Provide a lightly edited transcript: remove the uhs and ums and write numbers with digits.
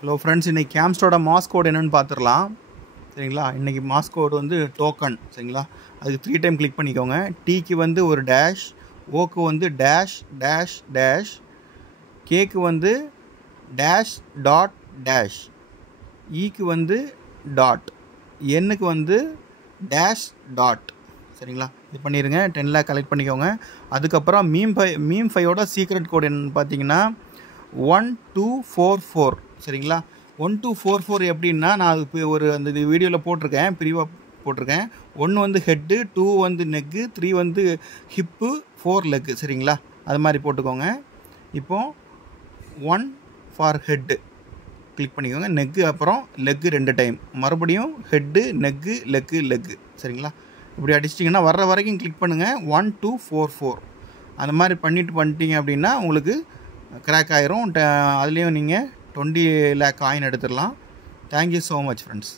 Hello friends, இன்றைக்கி கேம்ஸ்டோட mass code என்னென்னு பார்த்துடலாம். சரிங்களா? இன்றைக்கி மாஸ் கோட் வந்து டோக்கன். சரிங்களா? அதுக்கு 3 டைம் கிளிக் பண்ணிக்கோங்க. டீக்கு வந்து ஒரு டேஷ், ஓக்கு வந்து டேஷ் டேஷ் டேஷ், கேக்கு வந்து டேஷ் டாட் டேஷ், ஈக்கு வந்து டாட், எண்ணுக்கு வந்து டேஷ் டாட். சரிங்களா? இது பண்ணிடுங்க. 10 லேக் கலெக்ட் பண்ணிக்கோங்க. அதுக்கப்புறம் மீம் ஃபையோட சீக்ரெட் கோட் என்னென்னு பார்த்தீங்கன்னா 1244. சரிங்களா? 1244 எப்படின்னா, நான் அது ஒரு அந்த வீடியோவில் போட்டிருக்கேன், பிரிவாக போட்டிருக்கேன். 1 வந்து ஹெட்டு, 2 வந்து நெக்கு, 3 வந்து ஹிப்பு, 4 லெக்கு. சரிங்களா? அது மாதிரி போட்டுக்கோங்க. இப்போது 1 ஃபார் ஹெட்டு கிளிக் பண்ணிக்கோங்க. நெக்கு அப்புறம் லெக்கு 2 டைம், மறுபடியும் ஹெட்டு நெக்கு லெக்கு லெக்கு. சரிங்களா? இப்படி அடிச்சிட்டிங்கன்னா வர்ற வரைக்கும் கிளிக் பண்ணுங்கள். 1244 அந்த மாதிரி பண்ணிட்டீங்க அப்படின்னா உங்களுக்கு கிராக் ஆயிரும். அதுலேயும் நீங்கள் 20 லேக் காயின் எடுத்துடலாம். Thank you so much friends.